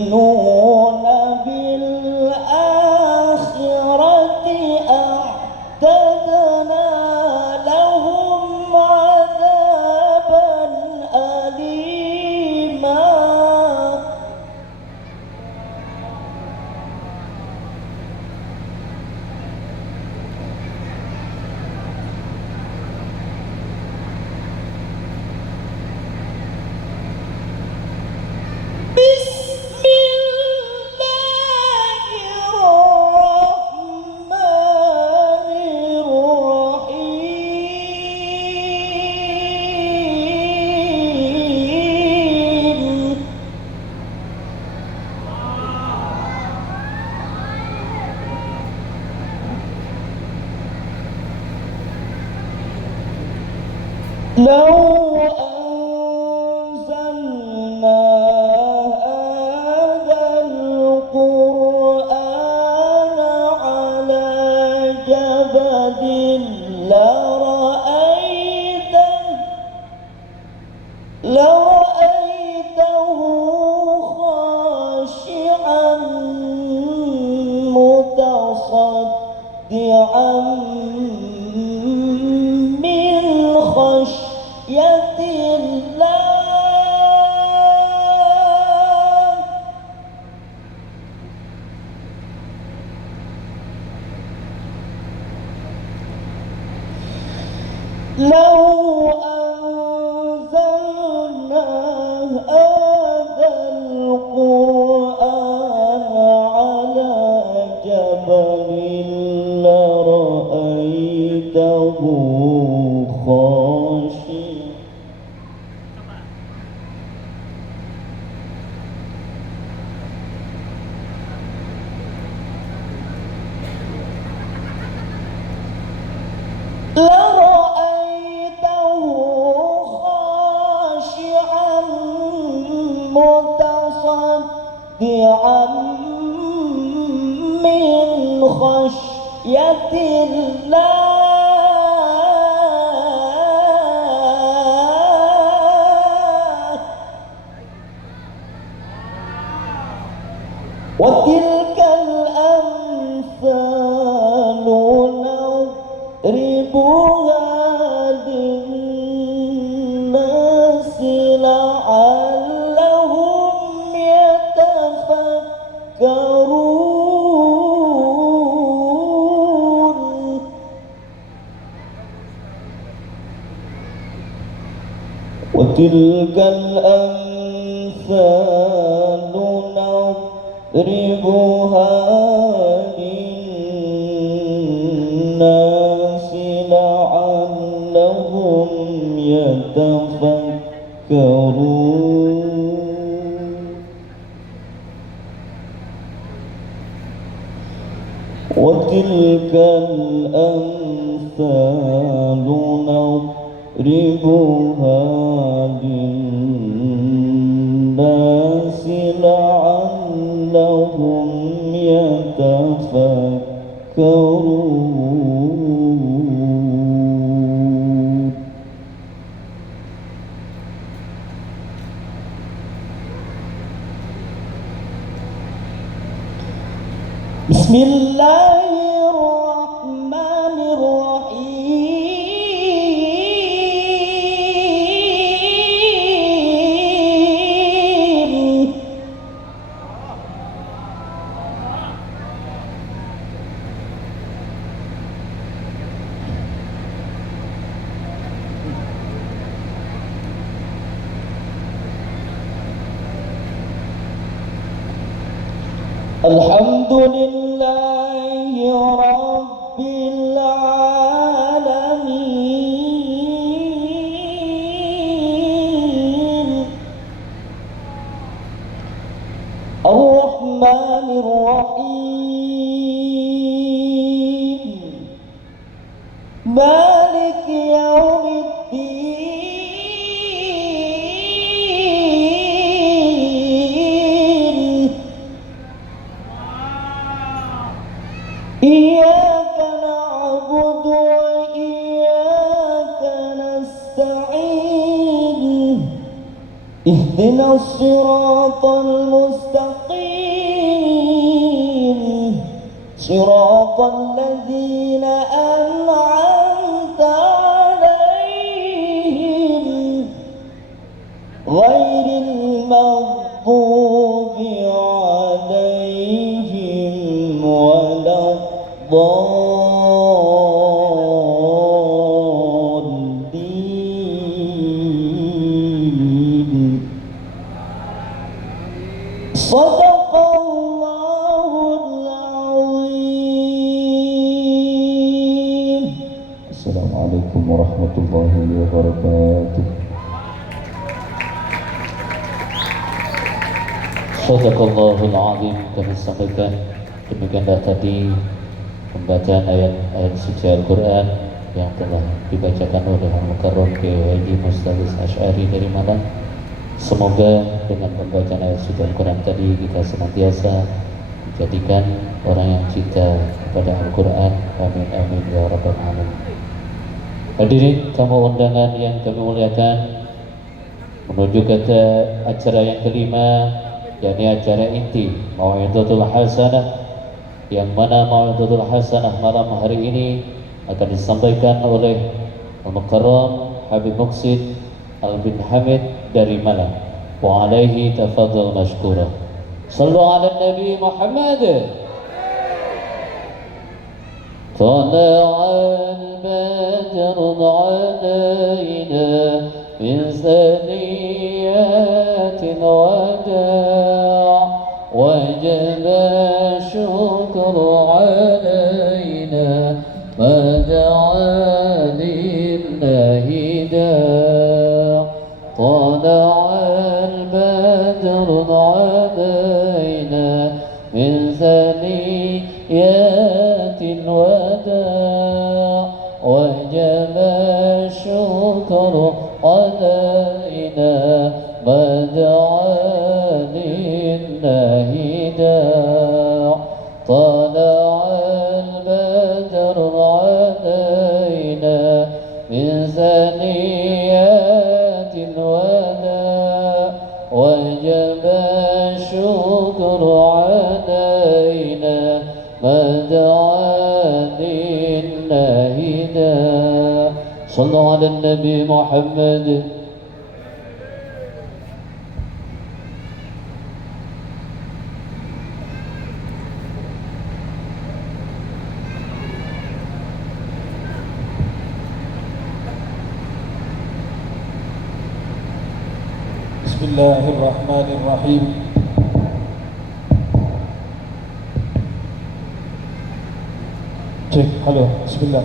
يؤمنون بالله لو أنزلنا هذا القرآن على جبل لرأيته خاشعا متصدعا من خشية الله. لو أنزلنا هذا القرآن على جبل لرأيته خاشعا متصدعا من خشية الله. وتلك الأمثال نضربها للناس لعلهم يتفكرون. وتلك الأمثال نضربها للناس لعلهم يتفكرون. وتلك الأمثال نضربها للناس لعلهم يتفكرون. بسم الله الرحمن الرحيم. الحمد لله رب العالمين الرحمن الرحيم مالك يوم الدين إياك نعبد وإياك نستعين اهدنا الصراط المستقيم صراط الذين أنعمت عليهم غير المغضوب عليهم ولا الضالين. صدق الله العظيم. السلام عليكم ورحمة الله وبركاته. Sadaqallahul Azim. Kami sampaikan demikianlah tadi pembacaan ayat-ayat suci Al-Quran yang telah dibacakan oleh Al-Mukarram Kiai Haji Mustadis Asy'ari dari Malang. Semoga dengan pembacaan ayat suci Al-Quran tadi kita senantiasa dijadikan orang yang cinta kepada Al-Quran. Amin amin ya rabbal alamin. Hadirin tamu undangan yang kami muliakan, menuju ke acara yang kelima, yakni acara inti Mau'izatul Hasanah, yang mana Mau'izatul Hasanah malam hari ini akan disampaikan oleh Al-Mukarram Habib Muqsid Al-Bin Hamid dari Malang. Wa alaihi tafadhal mashkura. Sallu ala Nabi Muhammad. طلع البدر علينا من ثنيات الوداع وجب الشكر علينا ما دعا لله داع طلع البدر علينا من ثنيات الوداع وجب الشكر علينا ما دعا لله داع طلع البدر علينا من ثنيات الوداع وجب الشكر علينا ما دعا لله داع صلوا على النبي محمد. Bismillahirrahmanirrahim. Cek, halo, bismillah.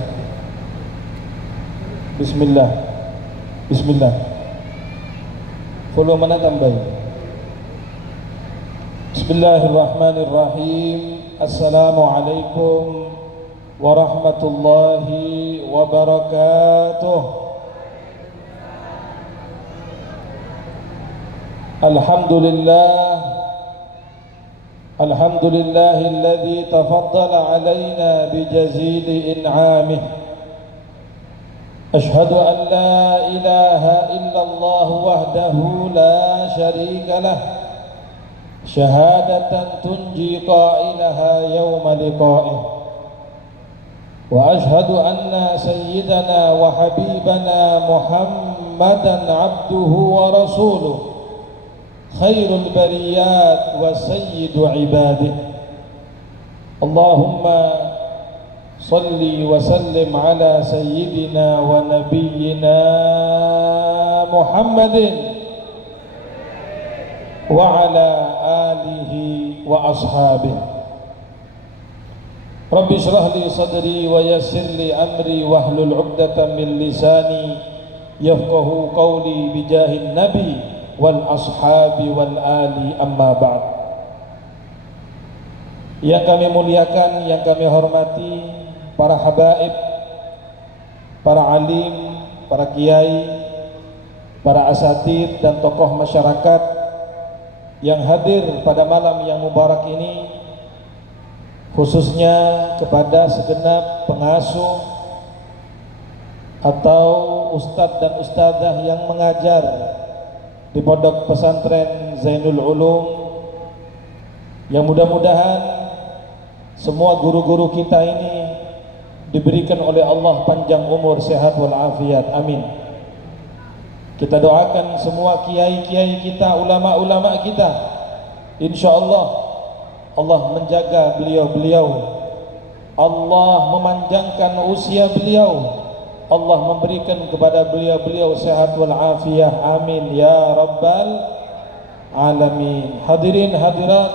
Bismillah. Bismillah. Follow mana tambah? Bismillahirrahmanirrahim. Assalamualaikum warahmatullahi wabarakatuh. الحمد لله الذي تفضل علينا بجزيل إنعامه. أشهد أن لا إله إلا الله وحده لا شريك له شهادة تنجي قائلها يوم لقائه. وأشهد أن سيدنا وحبيبنا محمدا عبده ورسوله خير البريات وسيد عباده. اللهم صل وسلم على سيدنا ونبينا محمد وعلى آله وأصحابه. رب اشرح لي صدري ويسر لي أمري واحلل عقدة من لساني يفقه قولي بجاه النبي wal ashabi wal ali amma ba'd. Yang kami muliakan, yang kami hormati, para habaib, para alim, para kiai, para asatid dan tokoh masyarakat yang hadir pada malam yang mubarak ini, khususnya kepada segenap pengasuh atau ustadz dan ustadzah yang mengajar di Pondok Pesantren Zainul Ulum, yang mudah-mudahan semua guru-guru kita ini diberikan oleh Allah panjang umur, sehat walafiat, amin. Kita doakan semua kiai-kiai kita, ulama-ulama kita, insya Allah Allah menjaga beliau-beliau, Allah memanjangkan usia beliau, Allah memberikan kepada beliau-beliau sehat walafiat, amin ya rabbal alamin. Hadirin hadirat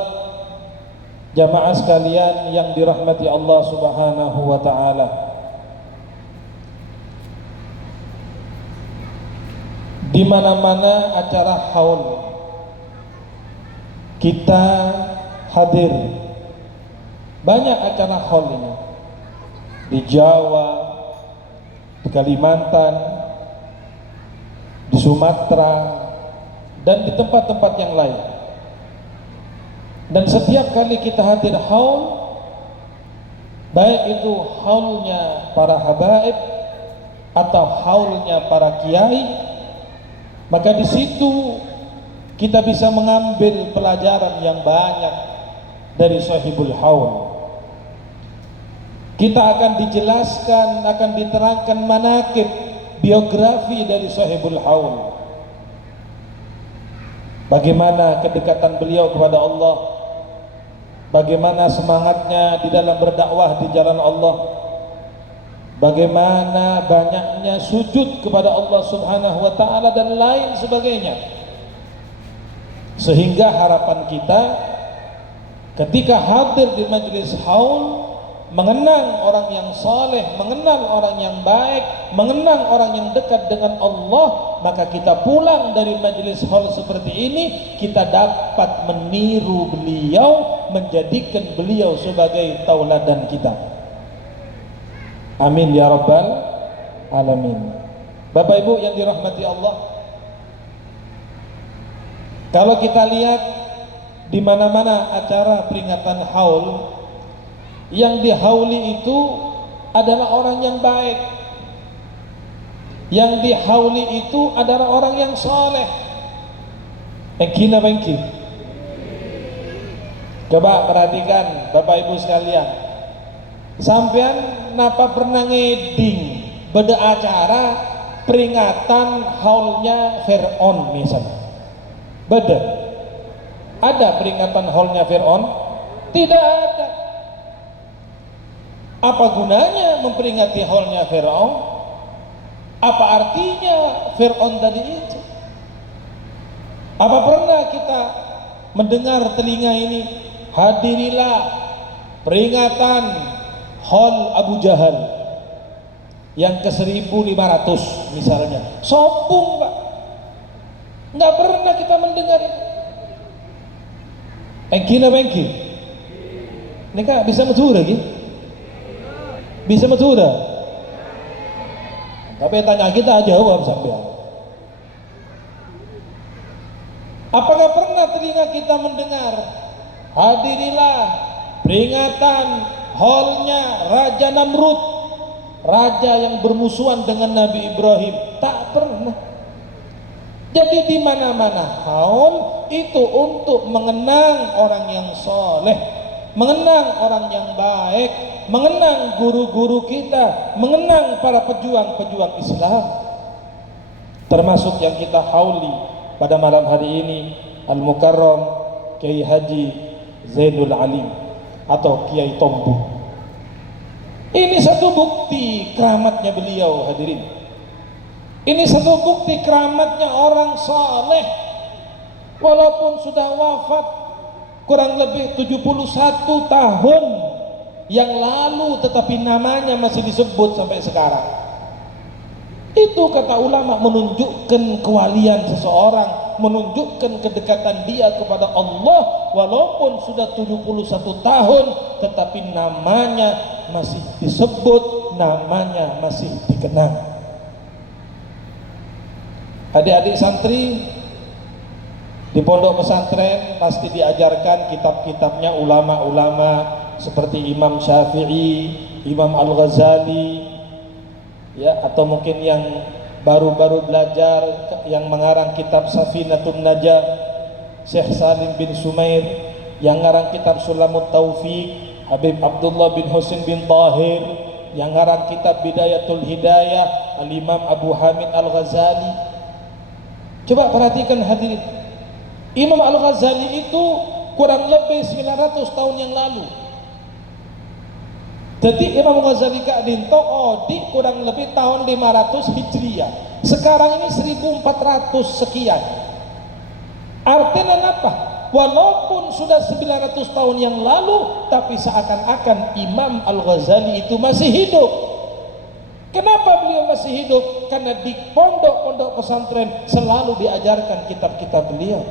jamaah sekalian yang dirahmati Allah subhanahu wa ta'ala, di mana-mana acara haul kita hadir. Banyak acara haul ini di Jawa, di Kalimantan, di Sumatera, dan di tempat-tempat yang lain. Dan setiap kali kita hadir haul, baik itu haulnya para habaib atau haulnya para kiai, maka di situ kita bisa mengambil pelajaran yang banyak dari sahibul haul. Kita akan dijelaskan, akan diterangkan manaqib, biografi dari sahibul haul. Bagaimana kedekatan beliau kepada Allah, bagaimana semangatnya di dalam berdakwah di jalan Allah, bagaimana banyaknya sujud kepada Allah Subhanahu wa taala dan lain sebagainya. Sehingga harapan kita ketika hadir di majelis haul, mengenang orang yang saleh, mengenal orang yang baik, mengenang orang yang dekat dengan Allah, maka kita pulang dari majelis haul seperti ini, kita dapat meniru beliau, menjadikan beliau sebagai tauladan kita. Amin ya rabbal alamin. Bapak Ibu yang dirahmati Allah, kalau kita lihat di mana-mana acara peringatan haul, yang dihauli itu adalah orang yang baik, yang dihauli itu adalah orang yang soleh. Engkina bengki. Coba perhatikan Bapak Ibu sekalian, sampean napa pernah ngeding beda acara peringatan haulnya Fir'aun misalnya? Beda. Ada peringatan haulnya Fir'aun? Tidak ada. Apa gunanya memperingati haulnya Fir'aun? Apa artinya Fir'aun tadi itu? Apa pernah kita mendengar telinga ini, hadirilah peringatan haul Abu Jahal yang ke 1500 misalnya? Sombong Pak, nggak pernah kita mendengar itu. Engkina bengki ini Kak bisa metu lagi? Bisa metu dah? Tapi tanya kita aja jawab sampean. Apakah pernah telinga kita mendengar, hadirilah peringatan haulnya Raja Namrud, raja yang bermusuhan dengan Nabi Ibrahim? Tak pernah. Jadi di mana-mana haul itu untuk mengenang orang yang soleh, mengenang orang yang baik, mengenang guru-guru kita, mengenang para pejuang-pejuang Islam. Termasuk yang kita hauli pada malam hari ini, Al-Mukarram Kiai Haji Zainul Alim atau Kiai Tombu. Ini satu bukti keramatnya beliau, hadirin. Ini satu bukti keramatnya orang saleh, walaupun sudah wafat kurang lebih 71 tahun yang lalu, tetapi namanya masih disebut sampai sekarang. Itu kata ulama menunjukkan kewalian seseorang, menunjukkan kedekatan dia kepada Allah, walaupun sudah 71 tahun tetapi namanya masih disebut, namanya masih dikenang. Adik-adik santri di pondok pesantren pasti diajarkan kitab-kitabnya ulama-ulama seperti Imam Syafi'i, Imam Al-Ghazali, ya, atau mungkin yang baru-baru belajar yang mengarang kitab Safinatun Najah, Syekh Salim bin Sumair, yang ngarang kitab Sulamut Taufiq, Habib Abdullah bin Husain bin Tahir, yang ngarang kitab Bidayatul Hidayah, Al-Imam Abu Hamid Al-Ghazali. Coba perhatikan hadirin, Imam Al-Ghazali itu kurang lebih 900 tahun yang lalu. Jadi Imam Ghazali Kak Dinto di kurang lebih tahun 500 Hijriah. Sekarang ini 1400 sekian. Artinya apa? Walaupun sudah 900 tahun yang lalu, tapi seakan-akan Imam Al-Ghazali itu masih hidup. Kenapa beliau masih hidup? Karena di pondok-pondok pesantren selalu diajarkan kitab-kitab beliau,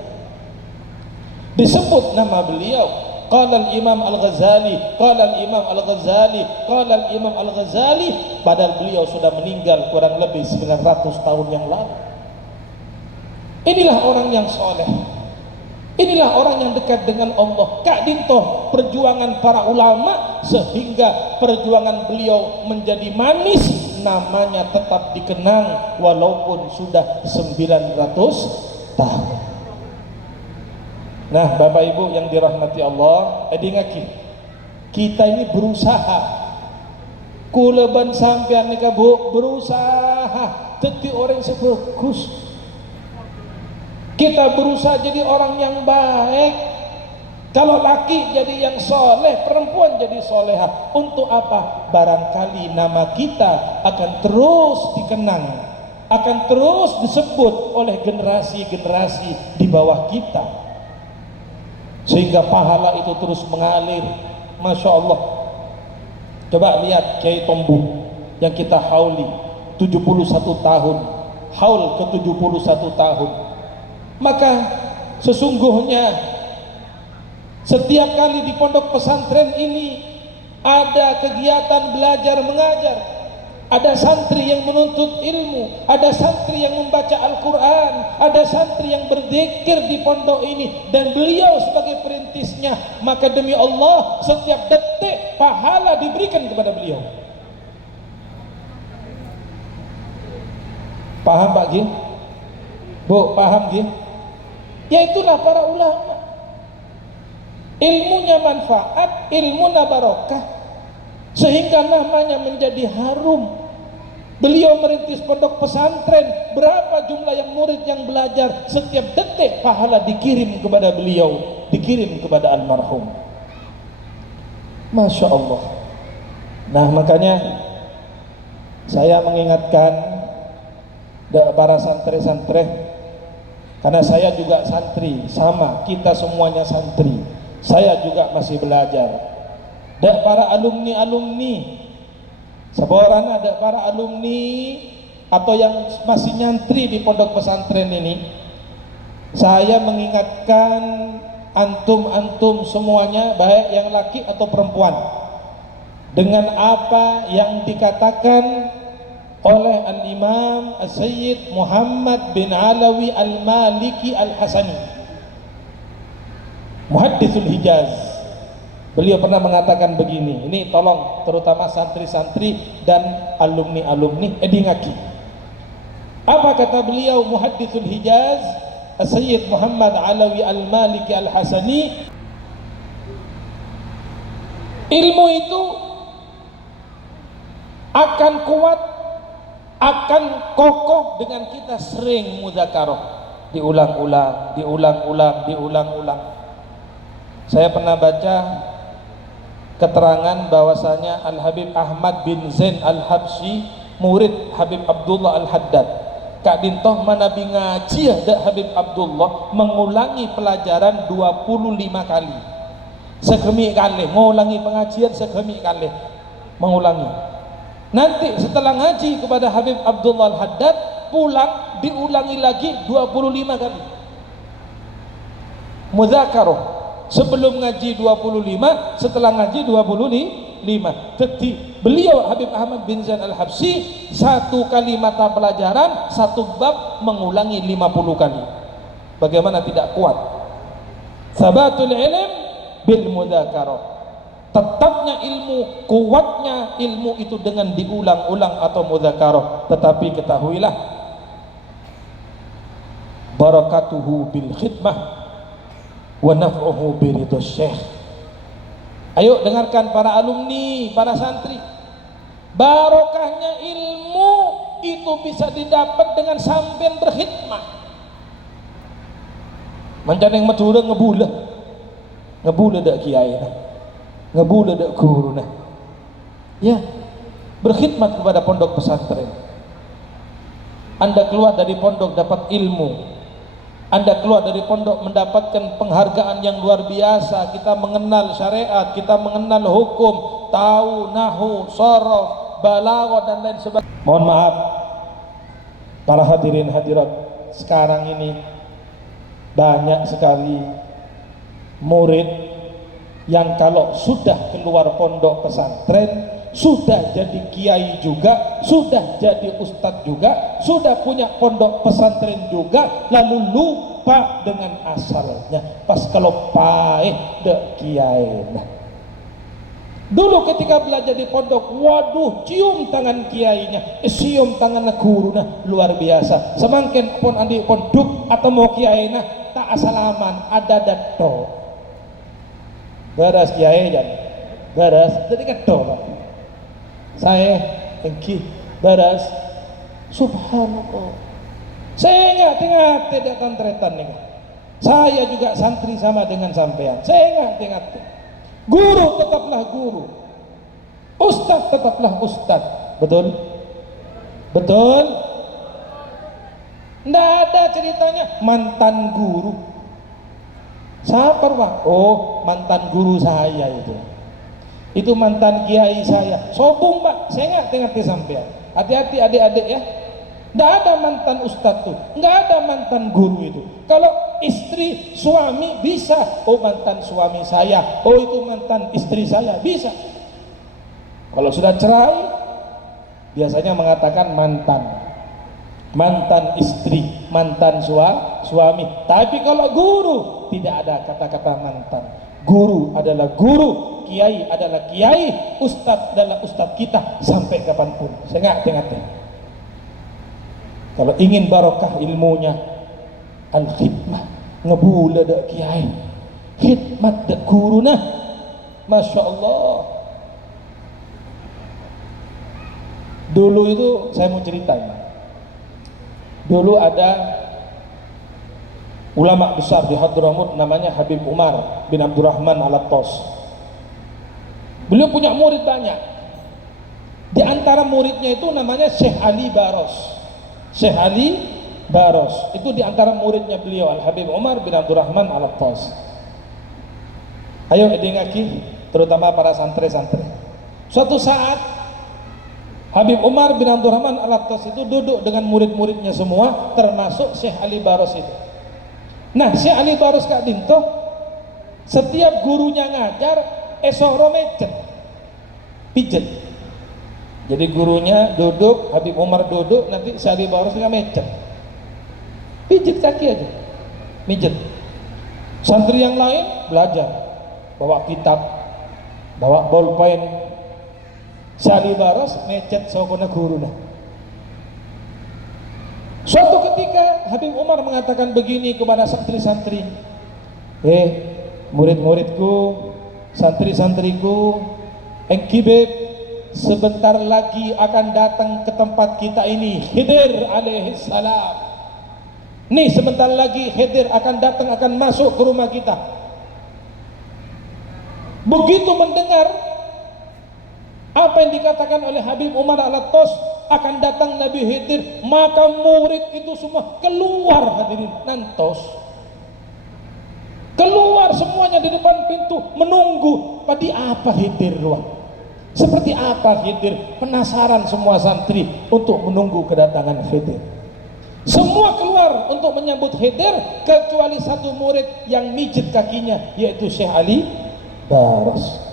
disebut nama beliau, qala al-Imam Al-Ghazali, qala al-Imam Al-Ghazali, qala al-Imam Al-Ghazali, padahal beliau sudah meninggal kurang lebih 900 tahun yang lalu. Inilah orang yang soleh, inilah orang yang dekat dengan Allah. Kak Dintoh perjuangan para ulama sehingga perjuangan beliau menjadi manis, namanya tetap dikenang walaupun sudah 900 tahun. Nah, Bapak Ibu yang dirahmati Allah, edingaki kita ini berusaha kuleban sampean nika Bu, berusaha jadi orang sebagus. Kita berusaha jadi orang yang baik. Kalau laki jadi yang soleh, perempuan jadi soleha. Untuk apa? Barangkali nama kita akan terus dikenang, akan terus disebut oleh generasi-generasi di bawah kita, sehingga pahala itu terus mengalir. Masya Allah. Coba lihat Kiai Tombu yang kita hauli 71 tahun, haul ke 71 tahun. Maka sesungguhnya setiap kali di pondok pesantren ini ada kegiatan belajar mengajar, ada santri yang menuntut ilmu, ada santri yang membaca Al-Quran, ada santri yang berzikir di pondok ini, dan beliau sebagai perintisnya, maka demi Allah setiap detik pahala diberikan kepada beliau. Paham Pak Gin? Bu, paham Gin? Ya itulah para ulama, ilmunya manfaat, ilmunya barokah, sehingga namanya menjadi harum. Beliau merintis pondok pesantren, berapa jumlah yang murid yang belajar, setiap detik pahala dikirim kepada beliau, dikirim kepada almarhum. Masya Allah. Nah, makanya saya mengingatkan para santri-santri, karena saya juga santri, sama kita semuanya santri, saya juga masih belajar. Dan para alumni-alumni, seborang ada para alumni atau yang masih nyantri di pondok pesantren ini, saya mengingatkan antum-antum semuanya, baik yang laki atau perempuan, dengan apa yang dikatakan oleh Al-Imam As-Sayyid Muhammad bin Alawi Al-Maliki Al-Hasani, Muhadditsul Hijaz. Beliau pernah mengatakan begini, ini tolong terutama santri-santri dan alumni-alumni edingaki. Apa kata beliau Muhadditsul Hijaz As-Sayyid Muhammad Alawi Al-Maliki Al-Hasani? Ilmu itu akan kuat, akan kokoh dengan kita sering mudzakarah, diulang-ulang, diulang-ulang, diulang-ulang. Saya pernah baca keterangan bahwasanya Al-Habib Ahmad bin Zain Al-Habsyi, murid Habib Abdullah Al-Haddad, Kak Dintoh manabi ngaji ada Habib Abdullah mengulangi pelajaran 25 kali. Sekemi kali mengulangi pengajian, sekemi kali mengulangi. Nanti setelah ngaji kepada Habib Abdullah Al-Haddad, pulang diulangi lagi 25 kali mudzakarah. Sebelum ngaji 25, setelah ngaji 25. Jadi beliau Habib Ahmad bin Zain Al-Habsyi satu kali mata pelajaran, satu bab mengulangi 50 kali. Bagaimana tidak kuat? Sabatul ilm bil mudzakarah. Tetapnya ilmu, kuatnya ilmu itu dengan diulang-ulang atau mudzakarah. Tetapi ketahuilah, barakatuhu bil khidmah wa naf'uhu biridhas syekh. Ayo dengarkan para alumni, para santri, barokahnya ilmu itu bisa didapat dengan sampean berkhidmah. Mancan yang Madura ngebula dak kiai nah, ngebula dak guru nah, ya, berkhidmat kepada pondok pesantren. Anda keluar dari pondok dapat ilmu, Anda keluar dari pondok mendapatkan penghargaan yang luar biasa. Kita mengenal syariat, kita mengenal hukum, tahu nahu, sorof, balaghah dan lain sebagainya. Mohon maaf para hadirin hadirat, sekarang ini banyak sekali murid yang kalau sudah keluar pondok pesantren, sudah jadi kiai juga, sudah jadi ustadz juga, sudah punya pondok pesantren juga, lalu lupa dengan asalnya. Pas kalau pahit dek kiai. Nah, dulu ketika belajar di pondok, waduh, cium tangan kiainya, cium tangan guru, nah luar biasa. Semakin pun andi pondok atau mau kiai, nah tak asalaman, ada dato. Beres kiai jan, beres, jadi kedo Pak. Saya engki beres, subhanallah. Saya ingat tidak tantretan nih. Saya juga santri sama dengan sampean. Saya ingat. Guru tetaplah guru, ustadz tetaplah ustadz. Betul? Betul? Nggak ada ceritanya mantan guru. Siapa Pak? Oh, mantan guru saya itu. Itu mantan kiai saya. Sobung Pak, saya ngerti sampean. Hati-hati adik-adik ya. Nggak ada mantan ustadz tuh, nggak ada mantan guru itu. Kalau istri suami bisa, oh mantan suami saya, oh itu mantan istri saya, bisa. Kalau sudah cerai, biasanya mengatakan mantan istri, mantan suami. Tapi kalau guru tidak ada kata-kata mantan. Guru adalah guru, kiai adalah kiai, ustadz adalah ustadz kita sampai kapanpun. Saya ingat. Kalau ingin barokah ilmunya, al-khidmah, ngebula dak kiai, khidmat dak guru nah, masya Allah. Dulu itu saya mau ceritain. Dulu ada ulama besar di Hadramut namanya Habib Umar bin Abdurrahman Al-Attas. Beliau punya murid banyak. Di antara muridnya itu namanya Syekh Ali Baros. Syekh Ali Baros itu di antara muridnya beliau Al Habib Umar bin Abdurrahman Al-Attas. Ayo edengaki, terutama para santri-santri. Suatu saat Habib Umar bin Abdurrahman Al-Attas itu duduk dengan murid-muridnya semua, termasuk Syekh Ali Baros itu. Nah, Syekh Ali Baros Kak Dinto, setiap gurunya ngajar esoro mecet, pijet. Jadi gurunya duduk, Habib Umar duduk, nanti Syekh Ali Baros nggak mecet, pijet kaki aja, mijet. Santri yang lain belajar, bawa kitab, bawa bolpen. Syekh Ali Baros mecet sokona guruna. Suatu ketika Habib Umar mengatakan begini kepada santri-santri, murid-muridku, santri-santriku, engkibeb, sebentar lagi akan datang ke tempat kita ini Khidir alaihissalam. Nih sebentar lagi Khidir akan datang, akan masuk ke rumah kita. Begitu mendengar apa yang dikatakan oleh Habib Umar Al-Attas, akan datang Nabi Khidir, maka murid itu semua keluar, hadirin, nantos keluar semuanya di depan pintu menunggu. Padi apa Khidir luar? Seperti apa Khidir? Penasaran semua santri untuk menunggu kedatangan Khidir. Semua keluar untuk menyambut Khidir kecuali satu murid yang mijit kakinya, yaitu Syekh Ali Baros.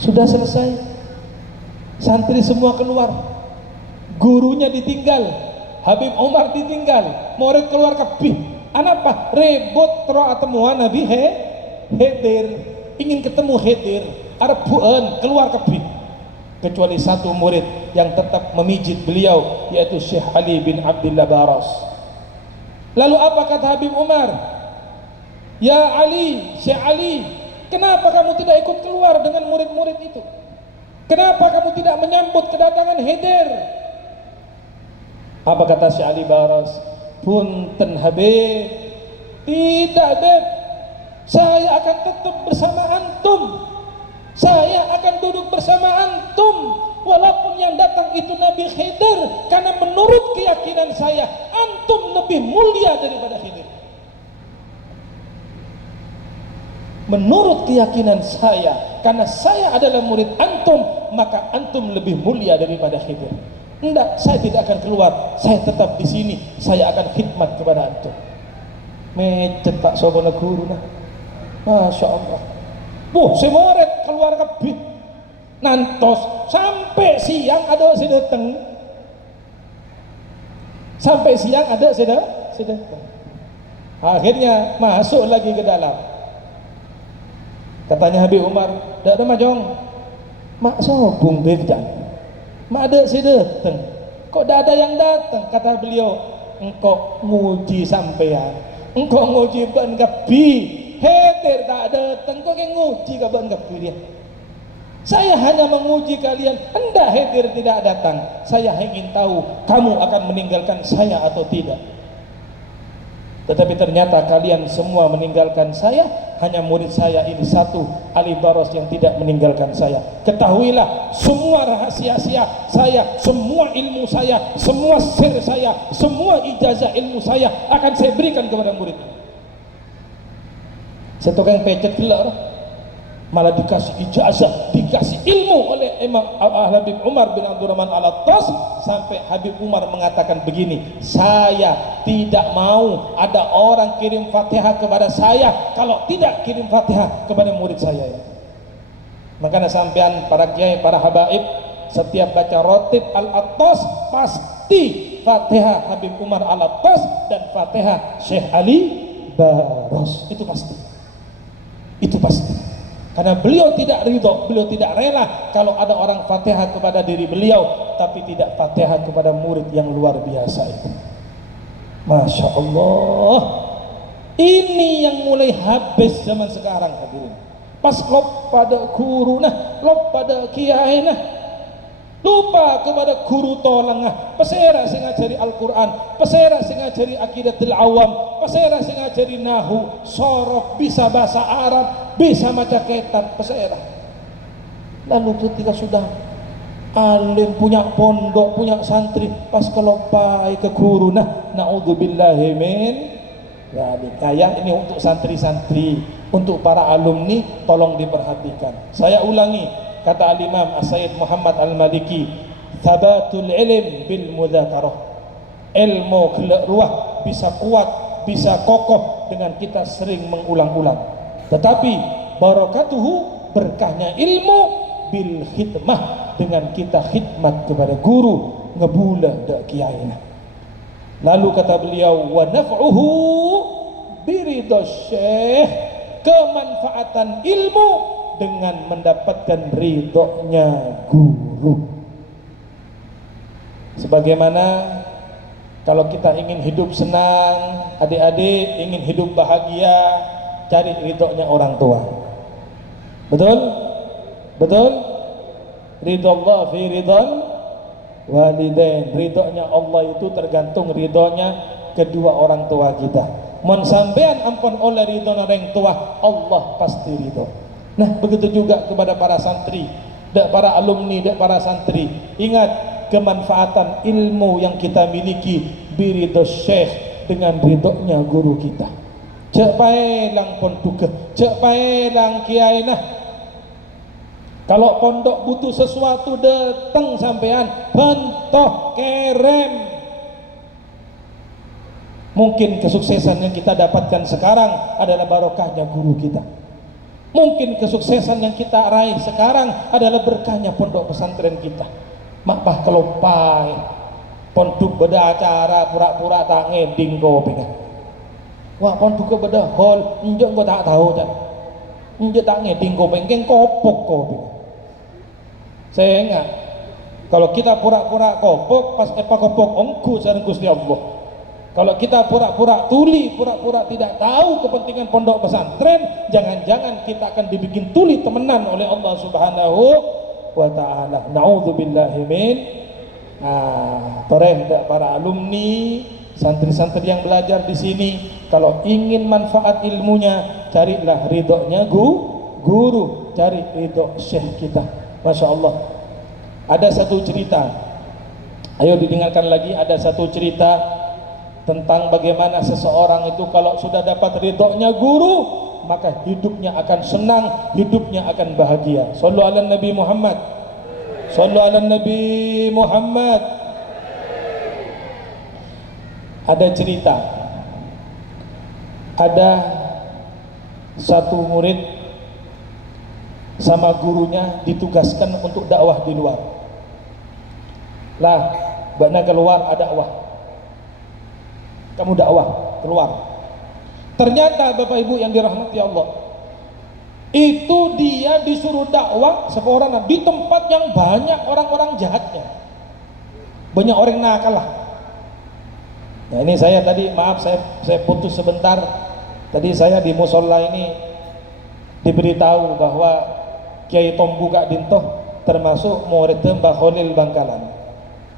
Sudah selesai, santri semua keluar, gurunya ditinggal, Habib Umar ditinggal, murid keluar kebih. Anapa? Rebut troa temuan Nabi Khidir, ingin ketemu Khidir, arbuan keluar kebih. Kecuali satu murid yang tetap memijit beliau, yaitu Syekh Ali bin Abdullah Baros. Lalu apa kata Habib Umar? Ya Ali, Syekh Ali, kenapa kamu tidak ikut keluar dengan murid-murid itu? Kenapa kamu tidak menyambut kedatangan Khidir? Apa kata Syekh Ali Baros? Punten Habib, tidak Beb, saya akan tetap bersama antum, saya akan duduk bersama antum, walaupun yang datang itu Nabi Khidir, karena menurut keyakinan saya antum lebih mulia daripada Khidir. Menurut keyakinan saya, karena saya adalah murid antum, maka antum lebih mulia daripada Khidir. Enggak, saya tidak akan keluar, saya tetap di sini, saya akan khidmat kepada antum. Mecet Pak Sobana guru nah. Masya Allah. Semoret keluar kebit. Nantos sampai siang ada si dateng. Sampai siang ada si dateng. Akhirnya masuk lagi ke dalam. Katanya Habib Umar, "Dak ada majong. Mak sobung bebjan. Mak ada si dateng. Kok dak ada yang datang?" Kata beliau, "Engkau nguji sampean. Engkau nguji ban kepi. Hetir tak datang. Kok yang nguji ke ban kepi dia? Saya hanya menguji kalian. Hendak hetir tidak datang. Saya ingin tahu kamu akan meninggalkan saya atau tidak. Tetapi ternyata kalian semua meninggalkan saya. Hanya murid saya ini satu, Ali Baros, yang tidak meninggalkan saya. Ketahuilah, semua rahasia saya, semua ilmu saya, semua sir saya, semua ijazah ilmu saya akan saya berikan kepada murid." Saya tukang pecet gelar, malah dikasih ijazah, dikasih ilmu oleh Imam Habib Umar bin Abdurrahman Al-Attas, sampai Habib Umar mengatakan begini, "Saya tidak mau ada orang kirim Fatihah kepada saya kalau tidak kirim Fatihah kepada murid saya." Makanya sampean para kiai, para habaib, setiap baca rotib Al-Attas pasti Fatihah Habib Umar Al-Attas dan Fatihah Syekh Ali Baros. Itu pasti. Itu pasti. Karena beliau tidak ridho, beliau tidak rela kalau ada orang Fatihah kepada diri beliau tapi tidak Fatihah kepada murid yang luar biasa itu. Masya Allah. Ini yang mulai habis zaman sekarang hadirin. Pas lop pada guru nah, lop pada kiai nah, lupa kepada guru tolengah, pesera sing ngajari Al-Quran, pesera sing ngajari akidatul awam, pesera sing ngajari nahu, sorof, bisa bahasa Arab, bisa maca ketat, pesera. Lalu ketika sudah alim, punya pondok, punya santri, pas kelopai ke guru nah, naudzubillahi min dzalik. Ya, ini untuk santri-santri, untuk para alumni, tolong diperhatikan. Saya ulangi, kata Al-Imam As-Sayyid Muhammad Al-Maliki, "Thabatul ilm bil mudzakarah." Ilmu ruah bisa kuat, bisa kokoh dengan kita sering mengulang-ulang. Tetapi barakatuhu, berkahnya ilmu, bil khidmah, dengan kita khidmat kepada guru, ngebulah dak kiai. Lalu kata beliau, "Wa naf'uhu biridha syekh." Kemanfaatan ilmu dengan mendapatkan ridhonya guru. Sebagaimana kalau kita ingin hidup senang, adik-adik ingin hidup bahagia, cari ridhonya orang tua. Betul? Betul? Ridho fi ridhal walidain. Ridhonya Allah itu tergantung ridhonya kedua orang tua kita. Mun sampean ampun oleh ridho orang tua, Allah pasti ridho. Nah, begitu juga kepada para santri, dan para alumni, dan para santri. Ingat kemanfaatan ilmu yang kita miliki, biridho syekh, dengan ridhonya guru kita. Cek pae lang ponduke, cek pae lang kiai nah. Kalau pondok butuh sesuatu, datang sampean, bentoh kerem. Mungkin kesuksesan yang kita dapatkan sekarang adalah barokahnya guru kita. Mungkin kesuksesan yang kita raih sekarang adalah berkahnya pondok pesantren kita. Mapah kelopai pondok beda acara pura-pura tak ngeding kau pengen. Wah pondok beda hol, njok kau tak tahu kan? Njok tak ngeding kau pengen kopok kau pengen. Saya ingat kalau kita pura-pura kopok, pas kopok ongku sareng Gusti Allah. Kalau kita pura-pura tuli, pura-pura tidak tahu kepentingan pondok pesantren, jangan-jangan kita akan dibikin tuli temenan oleh Allah Subhanahu wa ta'ala. Na'udzubillahi min. Toreh para alumni, santri-santri yang belajar di sini, kalau ingin manfaat ilmunya, carilah ridhonya guru, cari ridho syekh kita. Masya Allah. Ada satu cerita, ayo didengarkan lagi. Ada satu cerita tentang bagaimana seseorang itu kalau sudah dapat ridhonya guru, maka hidupnya akan senang, hidupnya akan bahagia. Sallu ala Nabi Muhammad. Sallu ala Nabi Muhammad. Ada cerita ada satu murid sama gurunya ditugaskan untuk dakwah di luar. Lah, bakna keluar ada dakwah. Kamu dakwah keluar. Ternyata Bapak Ibu yang dirahmati Allah, itu dia disuruh dakwah seorang di tempat yang banyak orang-orang jahatnya, banyak orang nakal lah. Nah ini saya tadi, maaf saya putus sebentar. Tadi saya di musola ini diberitahu bahwa Kiai Tombu Kak Dintoh termasuk murid Mbah Khalil Bangkalan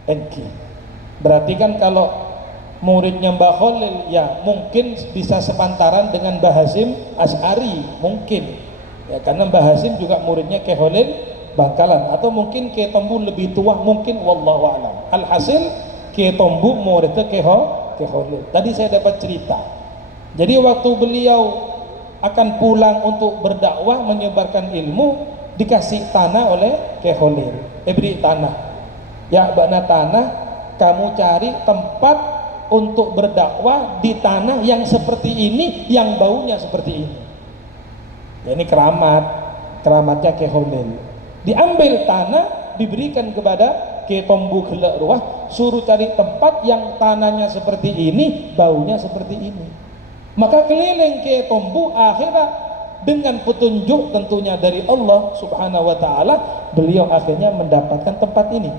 NK. Berarti kan kalau muridnya Mbah Khalil ya mungkin bisa sepantaran dengan Mbah Hasim Asy'ari mungkin ya, karena Mbah Hasim juga muridnya Kiai Khalil Bangkalan, atau mungkin Kiai Tombu lebih tua mungkin, wallahu a'lam. Alhasil Kiai Tombu muridnya Kiai Khalil. Tadi saya dapat cerita, jadi waktu beliau akan pulang untuk berdakwah menyebarkan ilmu, dikasih tanah oleh Kiai Khalil, beri tanah ya, bakna tanah, kamu cari tempat untuk berdakwah di tanah yang seperti ini, yang baunya seperti ini ya. Ini keramatnya Kiai Khalil. Diambil tanah, diberikan kepada Kiai Tombu Gelak Ruah, suruh cari tempat yang tanahnya seperti ini, baunya seperti ini. Maka keliling Kiai Tombu, akhirnya dengan petunjuk tentunya dari Allah Subhanahu wa taala, beliau akhirnya mendapatkan tempat ini.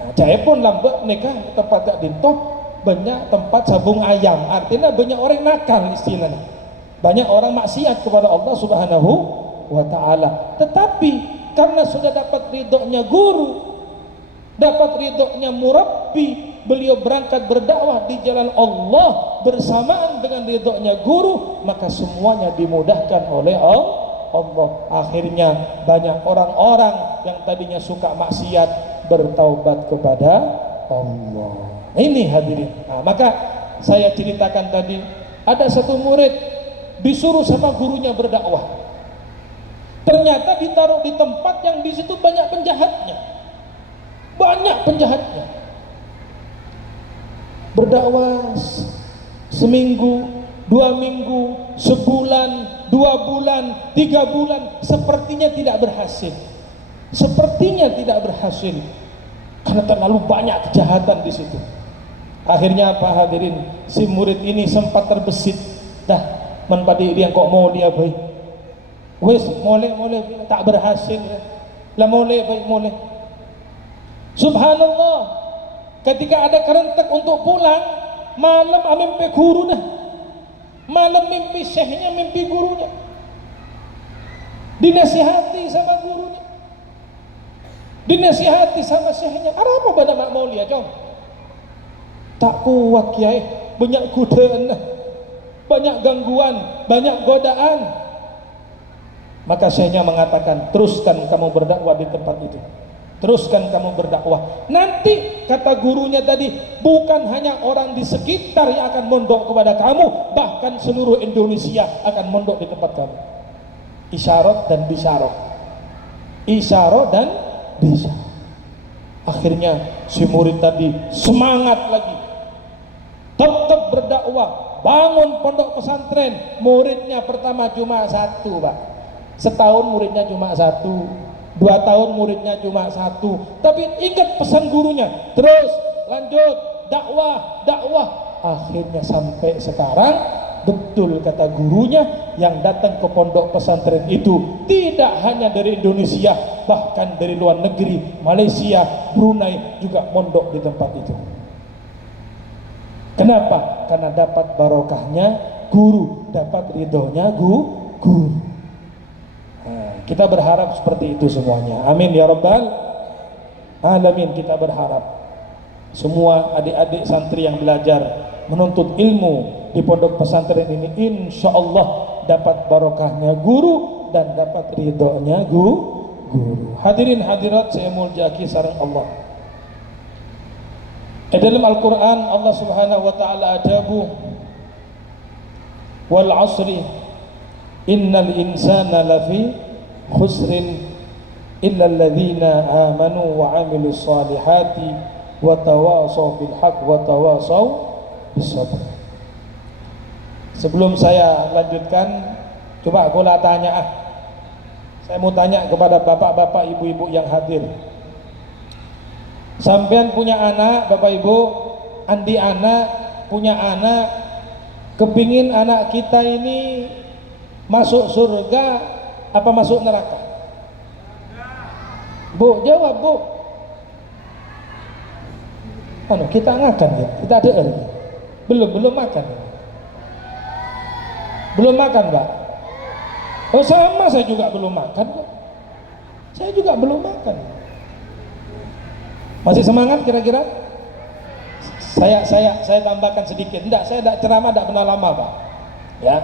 Nah, saya pun lambat nikah tempat Kak Dintoh banyak tempat sabung ayam, artinya banyak orang nakal istilahnya. Banyak orang maksiat kepada Allah Subhanahu wa taala. Tetapi karena sudah dapat ridhonya guru, dapat ridhonya murabbi, beliau berangkat berdakwah di jalan Allah bersamaan dengan ridhonya guru, maka semuanya dimudahkan oleh Allah. Akhirnya banyak orang-orang yang tadinya suka maksiat bertaubat kepada Allah. Ini hadirin. Nah, maka saya ceritakan tadi, ada satu murid disuruh sama gurunya berdakwah. Ternyata ditaruh di tempat yang di situ banyak penjahatnya. Banyak penjahatnya. Berdakwah seminggu, 2 minggu, sebulan, 2 bulan, 3 bulan, sepertinya tidak berhasil. Sepertinya tidak berhasil karena terlalu banyak kejahatan di situ. Akhirnya apa hadirin, si murid ini sempat terbesit, dah menpadi dia kok mau dia baik, wes mulai tak berhasil, lah mulai baik mulai. Subhanallah, ketika ada kerentek untuk pulang malam, mimpi guru dah, malam mimpi syekhnya, mimpi gurunya, dinasihati sama gurunya, dinasihati sama syekhnya. Apa pada mak mau lihat jom? Tak kuat kiai, banyak godaan, banyak gangguan, banyak godaan. Maka syekhnya mengatakan, teruskan kamu berdakwah di tempat itu, teruskan kamu berdakwah. Nanti kata gurunya tadi, bukan hanya orang di sekitar yang akan mondok kepada kamu, bahkan seluruh Indonesia akan mondok di tempat kamu. Isyarat dan bisyarat, isyarat dan bisyarat. Akhirnya si murid tadi semangat lagi, tetap berdakwah, bangun pondok pesantren. Muridnya pertama cuma 1 Pak, setahun muridnya cuma 1, 2 tahun muridnya cuma 1, tapi ingat pesan gurunya, terus lanjut dakwah. Akhirnya sampai sekarang, betul kata gurunya, yang datang ke pondok pesantren itu tidak hanya dari Indonesia, bahkan dari luar negeri, Malaysia, Brunei juga mondok di tempat itu. Kenapa? Karena dapat barokahnya guru, dapat ridhonya guru. Nah, kita berharap seperti itu semuanya. Amin ya rabbal alamin. Kita berharap semua adik-adik santri yang belajar menuntut ilmu di pondok pesantren ini, insya Allah dapat barokahnya guru dan dapat ridhonya guru. Hadirin hadirat saya mulyaki sareng Allah. Dalam Al-Quran Allah Subhanahu wa ta'ala ajabu, wal asri innal insana lafi khusrin illa alladhina amanu wa amilus salihati wa tawasaw bil haqq wa tawasaw bis sabr. Sebelum saya lanjutkan, coba aku lah tanya saya mau tanya kepada bapak-bapak, ibu-ibu yang hadir. Sampean punya anak, bapak ibu, andi anak, punya anak, kepingin anak kita ini masuk surga apa masuk neraka? Bu, jawab bu. Kita ngakan ya, kita ada belum makan. Belum makan, Pak? Oh sama, saya juga belum makan kok. Saya juga belum makan. Masih semangat kira-kira? Saya tambahkan sedikit. Saya tidak ceramah, tidak pernah lama, Pak. Ya.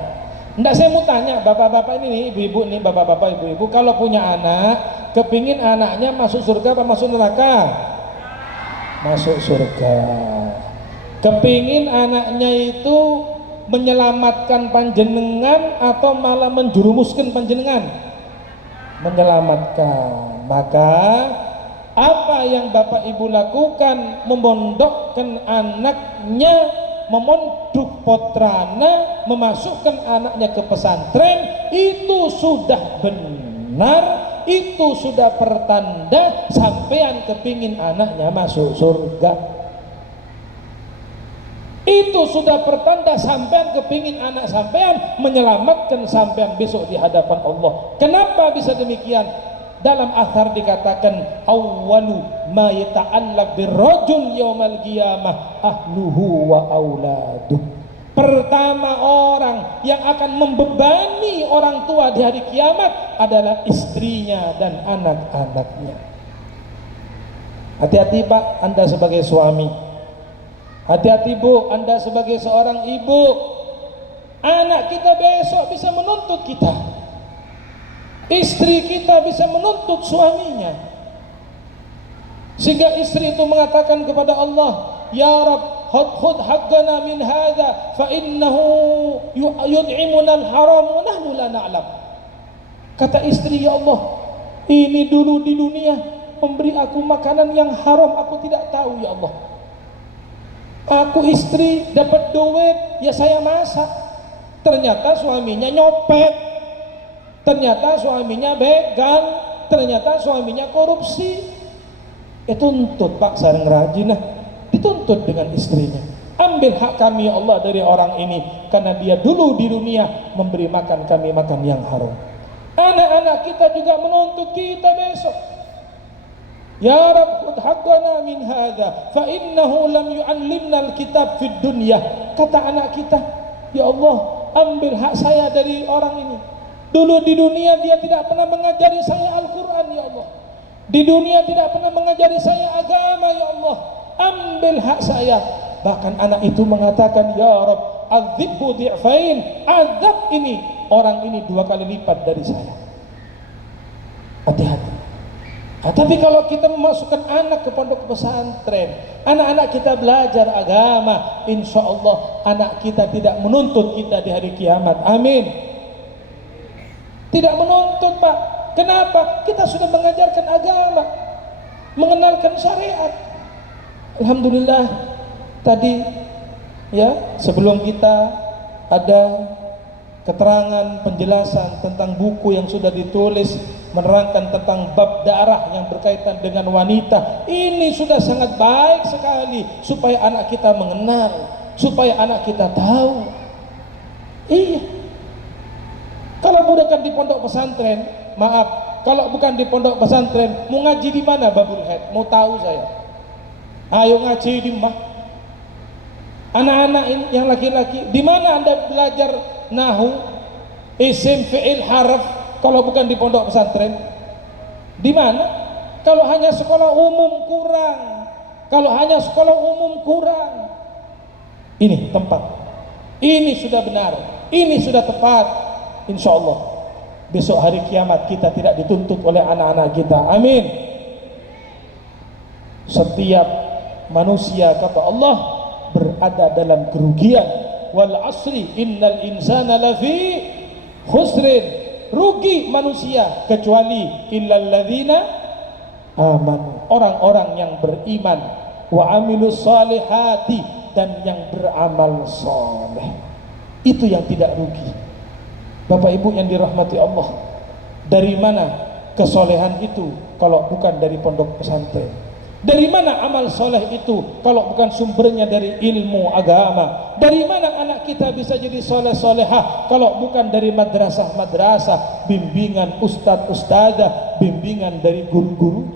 Saya mau tanya bapak-bapak ini nih, ibu-ibu nih, bapak-bapak, ibu-ibu, kalau punya anak, kepingin anaknya masuk surga apa masuk neraka? Masuk surga. Kepingin anaknya itu menyelamatkan panjenengan atau malah menjerumuskan panjenengan? Menyelamatkan. Maka apa yang bapak ibu lakukan, memondokkan anaknya, memondok potrana, memasukkan anaknya ke pesantren, itu sudah benar, itu sudah pertanda sampean kepingin anaknya masuk surga. Itu sudah pertanda sampean kepingin anak sampean menyelamatkan sampean besok di hadapan Allah. Kenapa bisa demikian? Dalam athar dikatakan awwalu ma yata'allaq birrajul yaumal qiyamah ahluhu wa auladuh. Pertama orang yang akan membebani orang tua di hari kiamat adalah istrinya dan anak-anaknya. Hati-hati Pak, Anda sebagai suami. Hati-hati Bu, Anda sebagai seorang ibu. Anak kita besok bisa menuntut kita. Istri kita bisa menuntut suaminya. Sehingga istri itu mengatakan kepada Allah, Ya Rabb, khudh haqqana min hadha fa innahu yud'imuna al-haram wa nahnu la na'lam. Kata istri, ya Allah, ini dulu di dunia memberi aku makanan yang haram, aku tidak tahu ya Allah. Aku istri dapat duit, ya saya masak. Ternyata suaminya nyopet, ternyata suaminya begal, ternyata suaminya korupsi. Tuntut Pak sareng rajinah, dituntut dengan istrinya. Ambil hak kami ya Allah dari orang ini, karena dia dulu di dunia memberi makan kami makan yang haram. Anak-anak kita juga menuntut kita besok. Ya Rabb, khudh haqqana min hadha fa innahu lam yu'allimna al-kitab fid dunya. Kata anak kita, ya Allah, ambil hak saya dari orang ini. Dulu di dunia dia tidak pernah mengajari saya Al-Quran ya Allah. Di dunia tidak pernah mengajari saya agama ya Allah. Ambil hak saya. Bahkan anak itu mengatakan, ya Rabb, adzibhu di'fain, azab ini orang ini 2 kali lipat dari saya. Hati-hati. Tapi kalau kita memasukkan anak ke pondok pesantren, anak-anak kita belajar agama, insya Allah anak kita tidak menuntut kita di hari kiamat. Amin. Tidak menuntut Pak. Kenapa? Kita sudah mengajarkan agama, mengenalkan syariat. Alhamdulillah. Tadi ya sebelum kita ada keterangan penjelasan tentang buku yang sudah ditulis menerangkan tentang bab darah yang berkaitan dengan wanita. Ini sudah sangat baik sekali supaya anak kita mengenal, supaya anak kita tahu. Iya. Kalau bukan di pondok pesantren, maaf, kalau bukan di pondok pesantren, mau ngaji di mana Babul Head? Mau tahu saya. Ayo ngaji di mana? Anak-anak yang laki-laki, di mana Anda belajar nahu, isim, fi'il, harf? Kalau bukan di pondok pesantren, di mana? Kalau hanya sekolah umum kurang, kalau hanya sekolah umum kurang. Ini tempat, ini sudah benar, ini sudah tepat. Insya Allah besok hari kiamat kita tidak dituntut oleh anak-anak kita. Amin. Setiap manusia kata Allah berada dalam kerugian. Wal asri innal insana lafi khusrin. Rugi manusia kecuali illalladzina amanu, orang-orang yang beriman, wa amilus salihati, dan yang beramal soleh. Itu yang tidak rugi. Bapak Ibu yang dirahmati Allah, dari mana kesolehan itu kalau bukan dari pondok pesantren? Dari mana amal soleh itu kalau bukan sumbernya dari ilmu agama? Dari mana anak kita bisa jadi soleh solehah kalau bukan dari madrasah-madrasah, bimbingan ustadz-ustadzah, bimbingan dari guru-guru?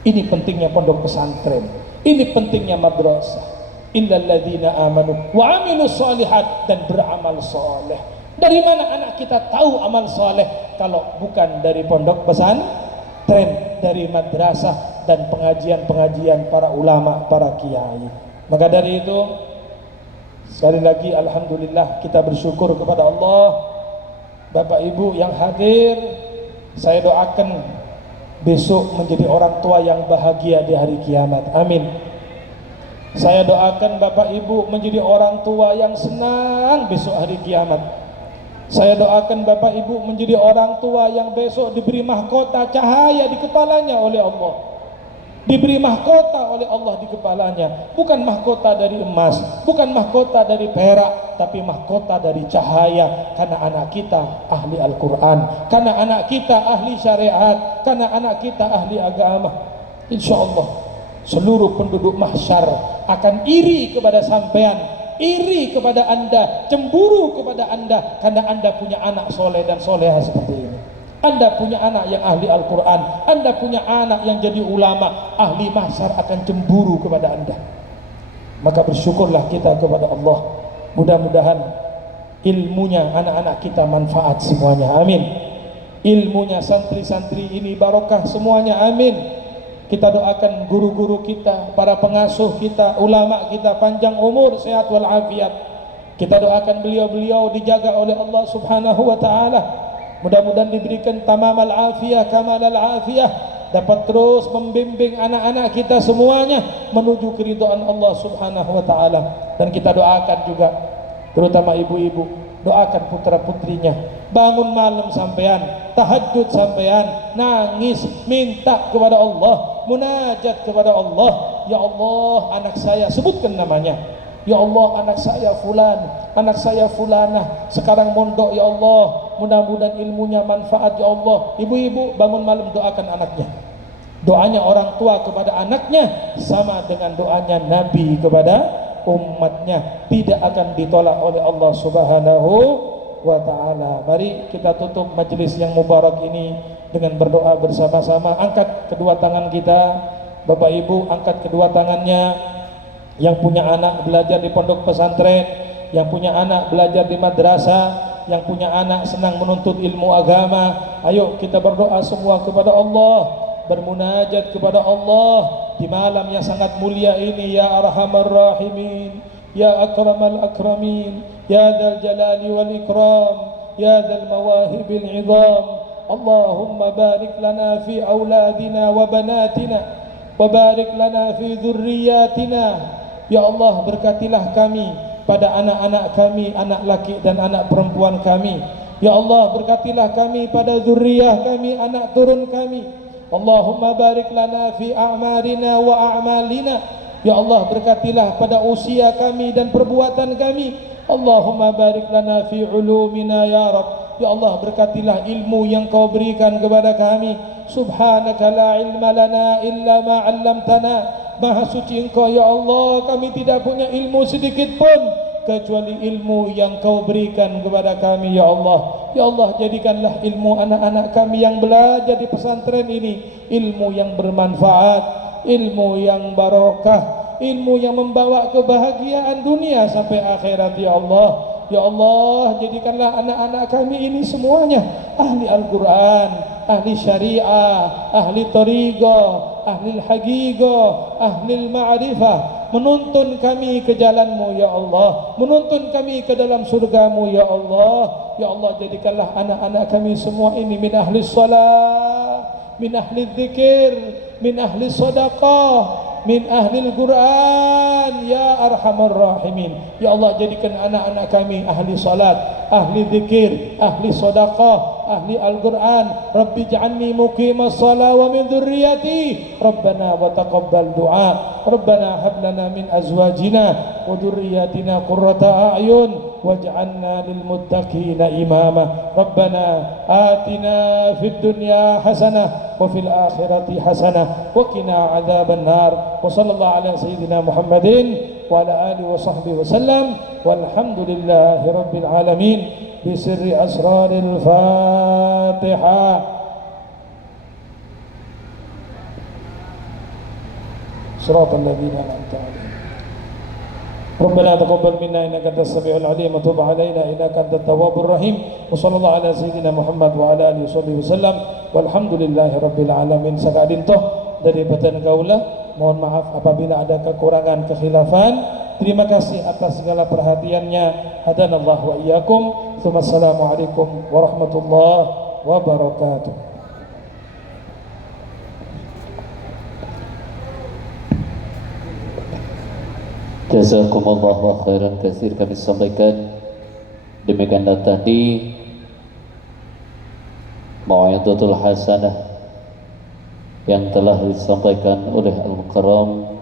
Ini pentingnya pondok pesantren, ini pentingnya madrasah. Innal ladzina amanu wa amilus sholihat, dan beramal soleh. Dari mana anak kita tahu amal soleh kalau bukan dari pondok pesantren, dari madrasah dan pengajian-pengajian para ulama, para kiai. Maka dari itu, sekali lagi alhamdulillah kita bersyukur kepada Allah. Bapak Ibu yang hadir, saya doakan besok menjadi orang tua yang bahagia di hari kiamat. Amin. Saya doakan Bapak Ibu menjadi orang tua yang senang besok hari kiamat. Saya doakan Bapak Ibu menjadi orang tua yang besok diberi mahkota cahaya di kepalanya oleh Allah. Diberi mahkota oleh Allah di kepalanya. Bukan mahkota dari emas, bukan mahkota dari perak, tapi mahkota dari cahaya. Karena anak kita ahli Al-Quran, karena anak kita ahli syariat, karena anak kita ahli agama. Insya Allah seluruh penduduk mahsyar akan iri kepada sampean, iri kepada anda, cemburu kepada anda, karena anda punya anak soleh dan soleha seperti ini. Anda punya anak yang ahli Al-Quran, anda punya anak yang jadi ulama, ahli mahsyar akan cemburu kepada anda. Maka bersyukurlah kita kepada Allah. Mudah-mudahan ilmunya anak-anak kita manfaat semuanya, amin. Ilmunya santri-santri ini barokah semuanya, amin. Kita doakan guru-guru kita, para pengasuh kita, ulama kita panjang umur, sehat walafiat. Kita doakan beliau-beliau dijaga oleh Allah Subhanahu wa taala. Mudah-mudahan diberikan tamamal afiyah, kamalal afiyah, dapat terus membimbing anak-anak kita semuanya menuju keridhaan Allah Subhanahu wa taala. Dan kita doakan juga terutama ibu-ibu, doakan putra-putrinya, bangun malam sampean, tahajud sampean, nangis, minta kepada Allah, munajat kepada Allah. Ya Allah, anak saya, sebutkan namanya. Ya Allah, anak saya fulan, anak saya fulanah sekarang mondok, ya Allah, mudah-mudahan ilmunya manfaat, ya Allah. Ibu-ibu bangun malam doakan anaknya. Doanya orang tua kepada anaknya sama dengan doanya Nabi kepada umatnya, tidak akan ditolak oleh Allah Subhanahu wa ta'ala. Mari kita tutup majelis yang mubarak ini dengan berdoa bersama-sama. Angkat kedua tangan kita, Bapak Ibu, angkat kedua tangannya. Yang punya anak belajar di pondok pesantren, yang punya anak belajar di madrasah, yang punya anak senang menuntut ilmu agama, ayo kita berdoa semua kepada Allah, bermunajat kepada Allah di malam yang sangat mulia ini. Ya Arhamar Rahimin, Ya Akramal Akramin, Ya Dzal Jalali wal Ikram, Ya Dzal Mawahibil Izam. Allahumma barik lana fi auladina wa banatina, wa barik lana fi dzurriyyatina. Ya Allah, berkatilah kami pada anak-anak kami, anak laki dan anak perempuan kami. Ya Allah, berkatilah kami pada zuriyah kami, anak turun kami. Allahumma barik lana fi a'marina wa a'malina. Ya Allah, berkatilah pada usia kami dan perbuatan kami. Allahumma barik lana fi ulumina ya Rabb. Ya Allah, berkatilah ilmu yang Kau berikan kepada kami. Subhanaka la ilma lana illa ma 'allamtana. Maha suci Engkau ya Allah, kami tidak punya ilmu sedikit pun kecuali ilmu yang Kau berikan kepada kami ya Allah. Ya Allah, jadikanlah ilmu anak-anak kami yang belajar di pesantren ini ilmu yang bermanfaat, ilmu yang barokah, ilmu yang membawa kebahagiaan dunia sampai akhirat ya Allah. Ya Allah, jadikanlah anak-anak kami ini semuanya ahli Al-Quran, ahli syariah, ahli tariqah, ahli haqiqah, ahli ma'rifah, menuntun kami ke jalan-Mu ya Allah, menuntun kami ke dalam surga-Mu ya Allah. Ya Allah, jadikanlah anak-anak kami semua ini min ahli salat, min ahli dzikir, min ahli sedekah, min ahlil Quran ya Arhamar Rahimin. Ya Allah, jadikan anak-anak kami ahli salat, ahli zikir, ahli sedekah, ahli Al-Quran. Rabbi ja'alni muqimas shalah wa min dhurriyyati Rabbana wa taqabbal du'a. Rabbana hab lana min azwajina wa dhurriyyatina qurrata a'yun waj'alna lil muttaqina imama. Rabbana atina fid dunya hasanah wa fil akhirati hasanah wa qina adzaban nar. Wa sallallahu ala sayyidina Muhammadin wa ala alihi wa sahbihi wa sallam walhamdulillahi rabbil alamin bi sirri asraril Fatihah. Shiratal ladzina an'amta 'alaihim Rabbana taqabbal minna innaka antas samiul 'alim wa tub 'alaina innaka antat tawwabur rahim. Wa sallallahu ala sayyidina Muhammad wa ala alihi wasallam walhamdulillahi rabbil alamin. Sakadin toh dari batan kaula, mohon maaf apabila ada kekurangan kekhilafan. Terima kasih atas segala perhatiannya. Hadanallahu wa iyyakum. Wassalamualaikum warahmatullahi wabarakatuh. Jazakumullah khairan katsir. Kami sampaikan demikian tadi mau'izatul hasanah yang telah disampaikan oleh Al-Mukarram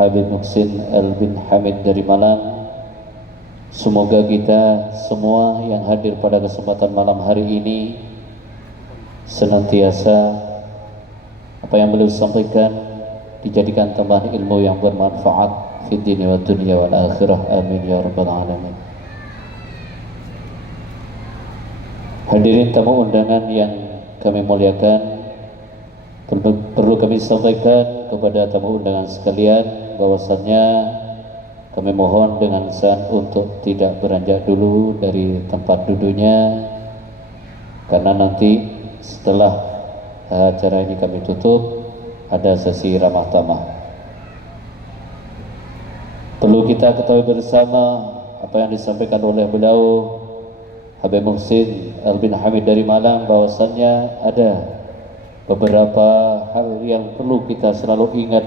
Habib Muhsin Al-Bin Hamid dari Malang. Semoga kita semua yang hadir pada kesempatan malam hari ini senantiasa apa yang beliau sampaikan dijadikan tambahan ilmu yang bermanfaat fi dunia wa dunia wal akhirah. Amin ya rabbal alamin. Hadirin tamu undangan yang kami muliakan, perlu kami sampaikan kepada tamu undangan sekalian bahwasannya kami mohon dengan san untuk tidak beranjak dulu dari tempat duduknya, karena nanti setelah acara ini kami tutup ada sesi ramah tamah. Perlu kita ketahui bersama apa yang disampaikan oleh beliau Habib Muhsin Al-Bin Hamid dari Malang, bahwasannya ada beberapa hal yang perlu kita selalu ingat